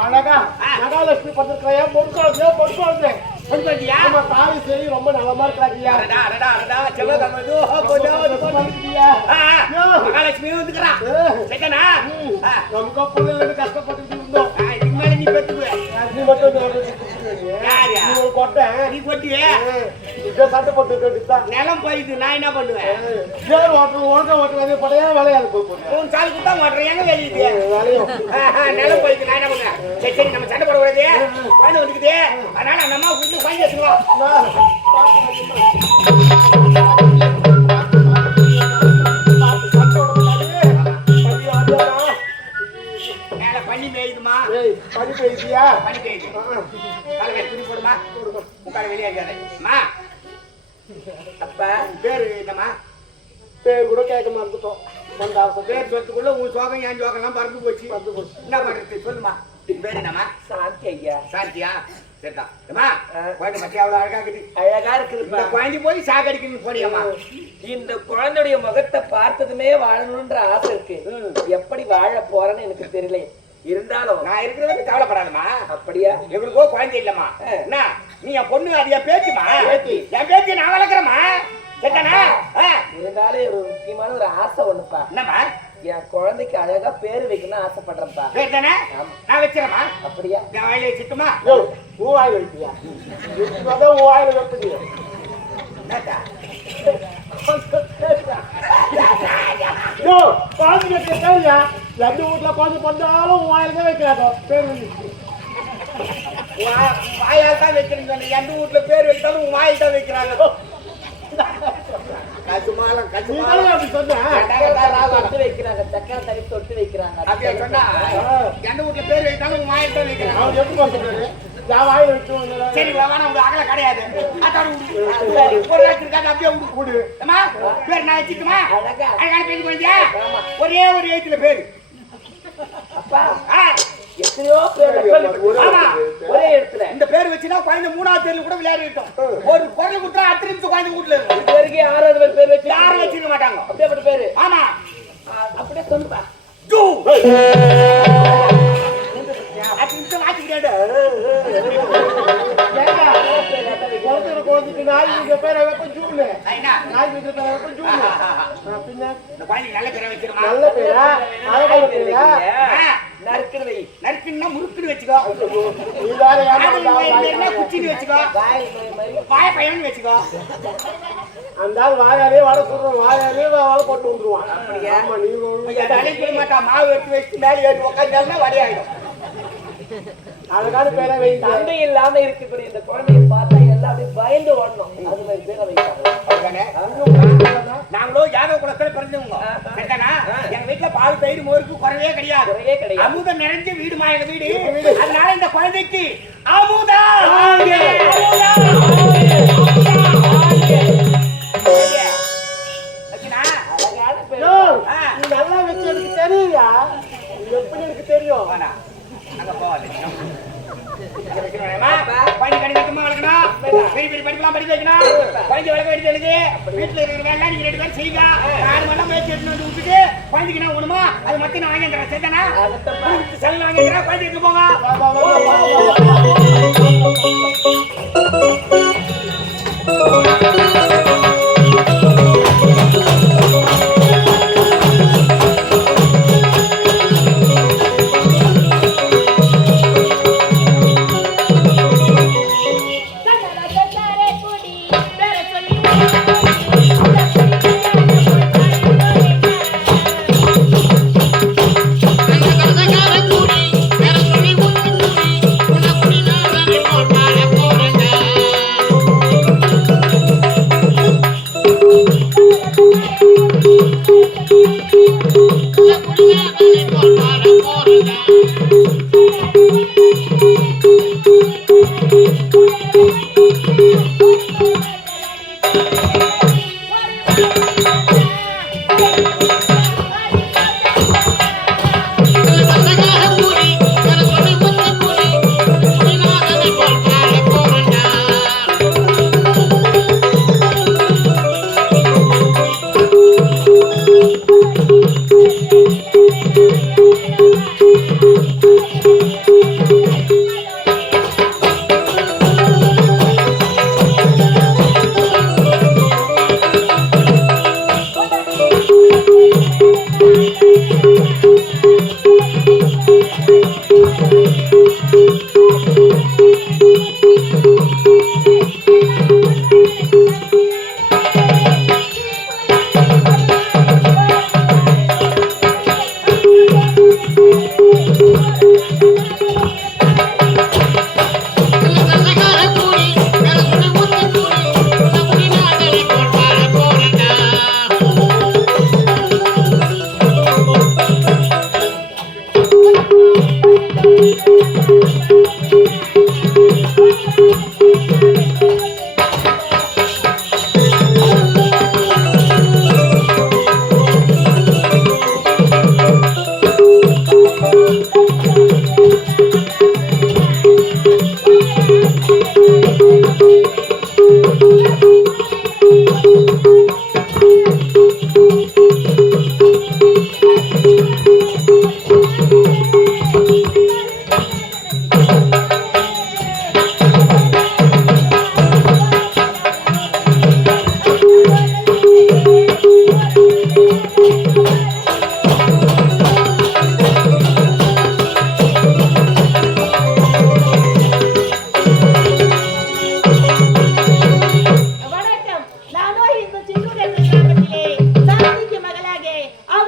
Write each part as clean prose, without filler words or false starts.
அழகா நகாலட்சுமி பத்திரிக்கையா பொறுப்பாளர் தாய் சரி ரொம்ப நலமா இருக்கிறாங்க. மகாலட்சுமி வந்துக்கிறா நமக்கு பிள்ளைங்க கஷ்டப்பட்டு இருந்தோம். நீ பெற்றுக்குவே நீ மட்டும் கொட்டை நீ கொட்டியே சட்டை போட்டு நிலம் போயிட்டு நான் என்ன பண்ணுவேன்? படையா வேலையாது உன் சாலுக்கு தான் ஓட்டுறேன். எங்க வெளியுது நிலம் போயிட்டு நான் என்ன பண்ணுவேன்? சரி சரி நம்ம சண்டை போடக்கூடாது. குழந்தை வந்துக்குது. அதனால அந்த அம்மா வீட்டுக்கு வாங்கி வச்சுக்குவோம். பண்ணி மேயுதுமா? பண்ணி பேசியா? பண்ணி பேயுது. தலைவர் துணி போடுமா? உட்கார வெளியே இருக்காதுமா. அப்ப பேரு என்னம்மா? பேர் கூட கேட்க மாட்டோம். பேர் சொல்றதுக்குள்ள உன் சோகம் என் சோகம்லாம் பறந்து போச்சு. என்ன பண்றது சொல்லுமா? பேரு என்னம்மா? சாந்தி ஐயா. சாந்தியா? சரிதா. ஏமா குழந்தை மத்திய அவ்வளவு அழகா இருக்குது. அழகா இருக்குது. குழந்தை போய் சாகடிக்கணும்னு போனியம்மா. இந்த குழந்தைய முகத்தை பார்த்ததுமே வாழணும்ன்ற ஆசை இருக்கு. எப்படி வாழ போறேன்னு எனக்கு தெரியல. இருந்தாலும் நான் இருக்கிறதுக்கு கவலைப்படாதமா. அப்படியா? எங்களுக்கோ குழந்தை இல்லம்மா. என்ன நீ என் பொண்ணு அது என் பேச்சுமா? என் பேச்சு நான் வளர்க்குறேம்மா. சரிதானா? இருந்தாலும் ஒரு முக்கியமான ஒரு ஆசை ஒண்ணுப்பா. என்னம்மா? என் குழந்தைக்கு அழகா பேரு வைக்கணும்னு ஆசைப்படுறேன்ப்பா. பேர் தானே? நான் வச்சிடறேம்மா. அப்படியா? என் வாயில வச்சுட்டுமா? வாயில் வைப்பியா? வாயில் வைப்பீங்க. எந்த வீட்டுல குழந்தை பண்ணாலும் வாயில்தான் வைக்கிறாங்க. பேர் வாயால் தான் வைக்கிறீங்க. எந்த வீட்டுல பேர் வைத்தாலும் உன் வாயில் தான் வைக்கிறாங்க. கசுமாலம் கசுமாலம் அப்படி சொன்னா வைக்கிறாங்க. தக்காளி தனி தொட்டு வைக்கிறாங்க. அப்படியே சொன்னா எந்த வீட்டுல பேர் வைத்தாலும் உன் வாயில் தான் வைக்கிறாங்க. அவன் எப்படி சொல்றாரு? வாயில் வைக்கும். சரி வேணா உங்க அகல கிடையாது. ஒரு நாள் இருக்காது. அப்படியே விடு. பேர் நான் வச்சுக்குமா? அழகான பேர் குழந்தையா? ஒரே ஒரு எழுத்துல பேரு. அப்பா எத்தனையோ பேர் ஒரே இடத்துல இந்த பேர் வச்சுனா குழந்தை 3வது பேர்ல கூட விளையாடிட்டோம். ஒரு குரல் குடுத்தா 10 நிமிஷம் குழந்தை வீட்டுல இருக்கும். இது வரைக்கும் 6வது பேர் வச்சு யாரும் வச்சிருக்க மாட்டாங்க. அப்படியே பேரு. ஆமா அப்படியே சொல்லுப்பா. டூ குழந்தைக்கு நாய் பேரை வைப்போம். ஜூனு நாய் பேரை வைப்போம். ஜூனு பின்ன நல்ல பேரை வச்சிருமா? நல்ல பேரா? அழகான பேரா? நறுக்குவை நறுக்குன்னா முறுக்குன்னு வச்சுக்கோ. குச்சின்னு வச்சுக்கோ. வாய பையன் வச்சுக்கோ. அந்த வாயாலே வாழை சொல்றோம். வாயாலே வாழை போட்டு வந்துருவான். அப்படியா? நீ மாட்டா மாவு எடுத்து வச்சு மேலே ஏறி உட்காந்தாலும் வழி ஆயிடும். அழகான பேரை வை. தந்தை இல்லாம இருக்கக்கூடிய இந்த குழந்தைய பார்த்தா எல்லாம் அப்படியே பயந்து ஓடணும். அது மாதிரி பேரை வைப்பாங்க. நாங்களோ யாதவ குலத்துல பிறந்தவங்க. எங்க வீட்டுல பால் தயிர் மோருக்கு குறைவே கிடையாது. அமுதம் நிறைஞ்ச வீடுமா எங்க வீடு. அதனால இந்த குழந்தைக்கு அமுதா நல்லா வச்சு எனக்கு தெரியுயா. எப்படி எனக்கு தெரியும்? அங்க போவாது பெரிய பெரிய படிக்கலாம் படிக்க வைக்கணும். குழந்தை வளர்க்க வேண்டியது எழுது. வீட்டுல இருக்கிற வேலை நீங்க 2 பேரும் செய்யுங்க. 4 மணி நேரம் வச்சு எடுத்து வந்து விட்டுட்டு குழந்தைக்கு நான் உணுமா அது மட்டும் நான் வாங்கிக்கிறேன். சரிதானா? செலவு வாங்கிக்கிறேன். குழந்தைக்கு போங்க.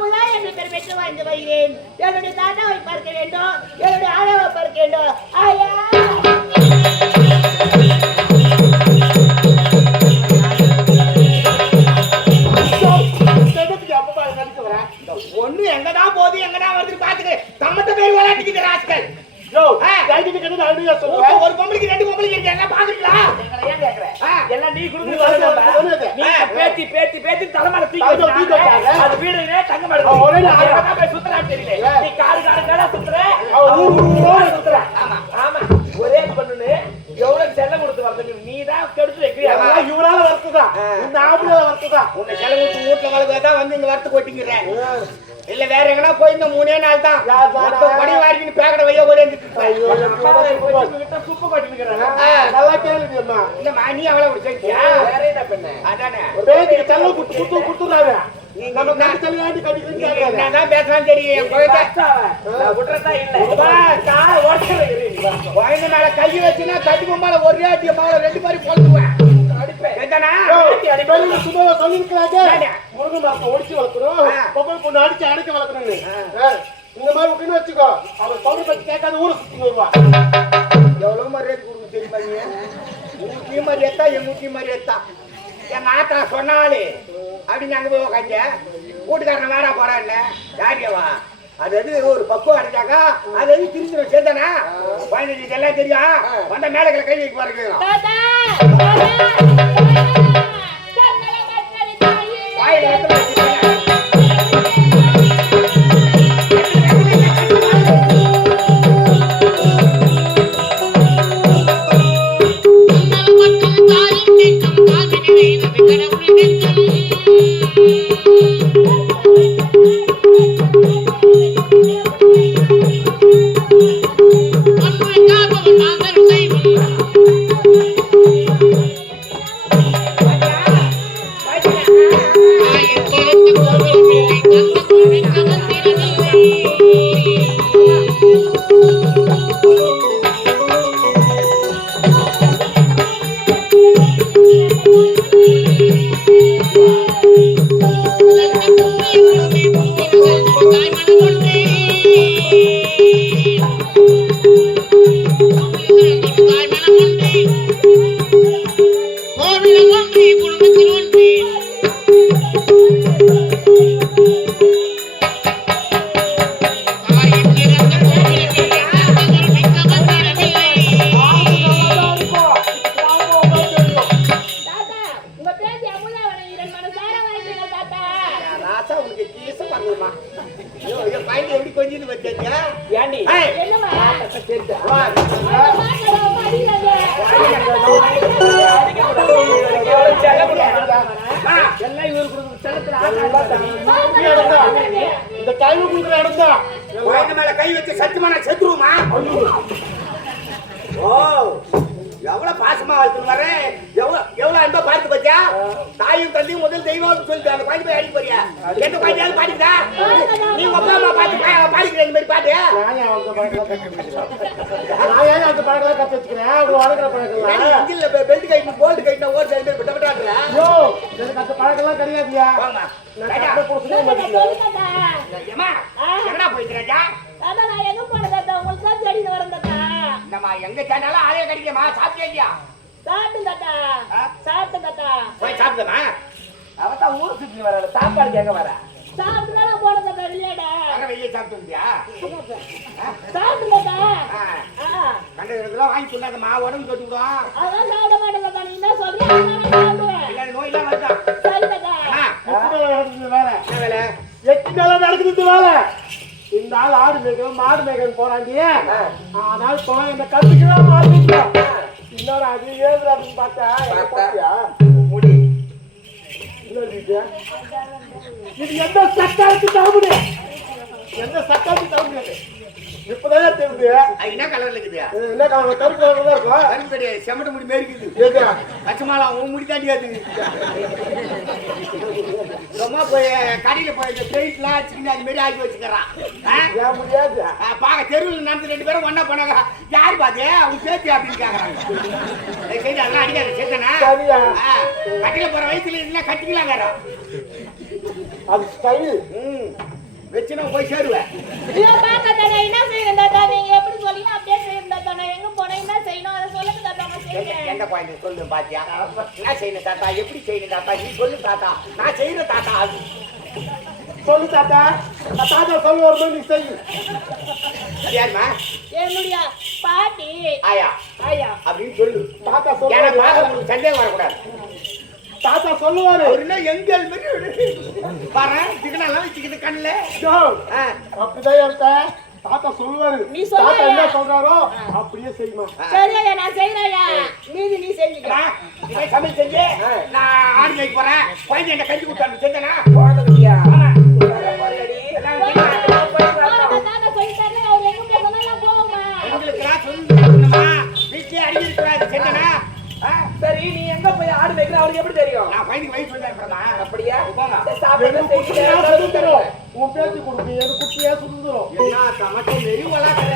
பாபுதான் என்று பெயர் பெற்று வாழ்ந்து வருகிறேன். என்னுடைய தாத்தாவை பார்க்க வேண்டும், என்னுடைய ஆளாவை பார்க்க வேண்டும். ஆயா ஒண்ணு எங்கதான் போகுது எங்கதான் வருது பாத்துக்க தம்மத்த பேர் விளையாட்டுக்கிட்டு ராஸ்கல் ஒரு பொம்பளைக்கு 2 பொம்பளைக்கு இருக்கு எல்லாம் பாக்குறீங்களா ஏன் கேக்குறேன் எல்லாம் நீ குடுக்குறது நீ பேத்தி பேத்தி பேத்தி தலைமையில தூக்கி அது வீடுனே தங்க மாட்டேங்குது சுத்தலாம் தெரியல நீ காடு காடு காடா சுத்துற ஆமா ஆமா ஒரே பொண்ணுன்னு எவ்வளவு செல்லம் கொடுத்து வரது நீ தான் கெடுத்து வைக்கிறியா இவனால வரத்துதான் இந்த ஆம்பளை வரத்துதான் உன்னை செல்லம் கொடுத்து வீட்டுல வளர்க்கதான் வந்து இங்க வரத்து கொட்டிக்கிறேன் இல்ல வேற எங்கனா போய் இந்த 3 நாள் தான் படி வாரிக்கின்னு பேக்கட வைய ஓடி சுப்பு கட்டிக்கிறாங்க நல்லா கேளுங்கம்மா இல்லம்மா நீ அவ்வளவு முடிச்சியா வேற என்ன பண்ண அதானே பேருக்கு செல்லம் குடுத்துறாங்க நம்ம கட்டி செல்லாண்டி கட்டிக்கிறீங்க என்னதான் பேசலாம் தெரியும் என் குழந்தை விட்டுறதா இல்ல குழந்தை மேல கை வச்சுன்னா கட்டி பொம்பால ஒரே அடிய மாவள 2 மாதிரி பொழுதுவேன் சும்மா சொல்லிருக்கிறாங்க முருகை மரத்தை ஒடிச்சு வளர்க்கணும் பொம்பளை பொண்ணு அடிச்சு அடைக்க வளர்க்கணும்னு இந்த மாதிரி விட்டுன்னு வச்சுக்கோ அவன் சொல்ற பத்தி கேட்காத ஊரை சுத்தி வருவா எவ்வளவு மரியாதை கொடுக்க தெரியுமா நீ ஊட்டி மரியாதா என் ஊட்டி மரியாதா என் ஆத்தா சொன்னாலே அப்படின்னு அங்க போய் உக்காஞ்ச வீட்டுக்காரன் வேற போறான்னு யாரியவா அது எது ஒரு பக்குவம் அடைஞ்சாக்கா அது எது திருச்சிரும் சேர்த்தானா குழந்தைக்கு இதெல்லாம் தெரியும் வந்த மேலகளை கை வைக்க பாருங்க வாயில இடத்துல வச்சுக்கோங்க இந்த கைவு குடுக்குற இடம் தான் மேல கை வச்சு சத்தியமா நான் செத்துருவோமா ஓ எவ்வளவு பாசமா வளர்த்து வரேன் எவ்வளவு அன்பா பார்த்து பத்தியா தாயும் தந்தையும் முதல் தெய்வம் சொல்லிட்டு அந்த பாட்டு போய் அடிக்க போறியா எந்த பாட்டியாவது பாடிக்குதா நீ அப்பா அம்மா பார்த்து பாடிக்கிற இந்த மாதிரி பாட்டு நான் அந்த பழக்கம் கத்து வச்சுக்கிறேன் அவங்க வளர்க்குற பழக்கம் இங்கில பெல்ட் கைட்டு போல்ட் கைட்டு ஓர் சைடு விட்ட விட்டாடுற ஐயோ எனக்கு அந்த பழக்கம்லாம் கிடையாதுயா வாங்க நான் புடிச்சவே மாட்டேன் ஏமா எங்கடா போயிட்டு ராஜா தாத்தா நான் எங்க போனதா உங்களுக்கு தான் தேடிட்டு வரேன் தாத்தா நம்ம எங்க சேனல்ல ஆளே கிடைக்குமா சாப்பிட்டியா சாப்பிட்டு தாத்தா சாப்பிட்டு தாத்தா போய் சாப்பிடுமா அவதான் ஊர் சுத்தி வர சாப்பாடு கேட்க வர சாப்பிட்டு தான் போனது தாத்தா இல்லையாடா அங்க வெளியே சாப்பிட்டு வந்தியா சாப்பிட்டு தாத்தா கண்ட இதெல்லாம் வாங்கி சொல்லாதம்மா உடம்பு தொட்டுக்கும் அதான் சாப்பிட மாட்டேன் தாத்தா நீ என்ன சொல்றீங்க நான் சாப்பிடுவேன் இல்ல நோய் எல்லாம் வருதா சரி தாத்தா வேலை என்ன வேலை 8 நாளா நடக்குது வேலை இந்த ஆள் ஆடு மேய்க்கணும் மாடு மேய்க்கணும் போறாண்டியே ஆனால் இந்த கத்துக்கலாம் மாறிக்கலாம் இன்னொரு அது ஏது அப்படின்னு பார்த்தா முடி இது எந்த சட்டாருக்கு தர முடியாது எந்த சட்டாருக்கு தர முடியாது இப்பதான் தெரியுது என்ன கலர்ல இருக்குது என்ன கருப்பு கலர்ல தான் இருக்கும் கருப்பு கிடையாது செம்மட்ட முடி மாரி இருக்குது பச்சைமாலா உன் முடி தாண்டியாது ரொம்ப போய் கடையில போய் இந்த பெயிண்ட்லாம் வச்சுக்கிட்டு அது மாரி ஆக்கி வச்சுக்கிறான் ஏன் முடியாது பாக்க தெருவில் நடந்து 2 பேரும் ஒன்னா போனாங்க யாரு பாத்து அவங்க சேர்த்து அப்படின்னு கேக்குறாங்க சரி அதெல்லாம் அடிக்காது சேர்த்தனா கட்டில போற வயசுல இருந்தா கட்டிக்கலாம் வேற அது ஸ்டைல். வச்சுனா போய் சேருவேன். இதை பார்க்க தானே என்ன செய்யணும் தாத்தா? நீங்க எப்படி சொல்லிங்க அப்படியே செய்யணும் தாத்தா. நான் எங்க போனேன் என்ன செய்யணும் அதை சொல்லுங்க தாத்தா. நான் செய்யறேன். எந்த குழந்தை சொல்லு பாத்தியா? என்ன செய்யணும் தாத்தா? எப்படி செய்யணும் தாத்தா? நீ சொல்லு தாத்தா. நான் செய்யறேன் தாத்தா. சொல்லு தாத்தா. நான் தாத்தா சொல்லுவார் மாதிரி நீ செய்யு. யாருமா? என்னுடைய பாட்டி ஆயா ஐயா அப்படின்னு சொல்லு. தாத்தா எனக்கு பார்க்க சொல்லுவாரு. உங்களுக்கு சந்தேகம் வரக்கூடாது. தாத்தா சொல்லுவாரு. அவர் என்ன எங்கள் மாதிரி பாரு சிக்கனெல்லாம் வச்சுக்கிது கண்ணுல. யோ, அப்படிதான் இருக்கேன். தாத்தா சொல்லுவாரு. நீ சொல்லு. தாத்தா என்ன சொல்றாரோ அப்படியே செய்யுமா. சரி ஐயா நான் செய்யறேன்யா. மீதி நீ செஞ்சுக்க. இவன் சமையல் செஞ்சு நான் ஆடு மேய்க்க போறேன். குழந்தை என்ன கஞ்சி கொடுத்தாரு செஞ்சனா? தாத்தா சொல்லி தரல. அவர் எங்க போகணும் போகுமா? எங்களுக்கு சொல்லணுமா? வீட்லயே அடிக்க கூடாது செஞ்சனா? சரி நீ எங்க போய் ஆடு மேய்க்கிற அவருக்கு எப்படி தெரியும்? நான் பையனுக்கு வயசு வந்தா அப்படியா? எனக்கு குட்டியா சுதந்திரம். உன் பேச்சு கொடுக்கு எனக்கு குட்டியா சுதந்திரம். என்ன சமைச்சு நெறி வளர்க்குற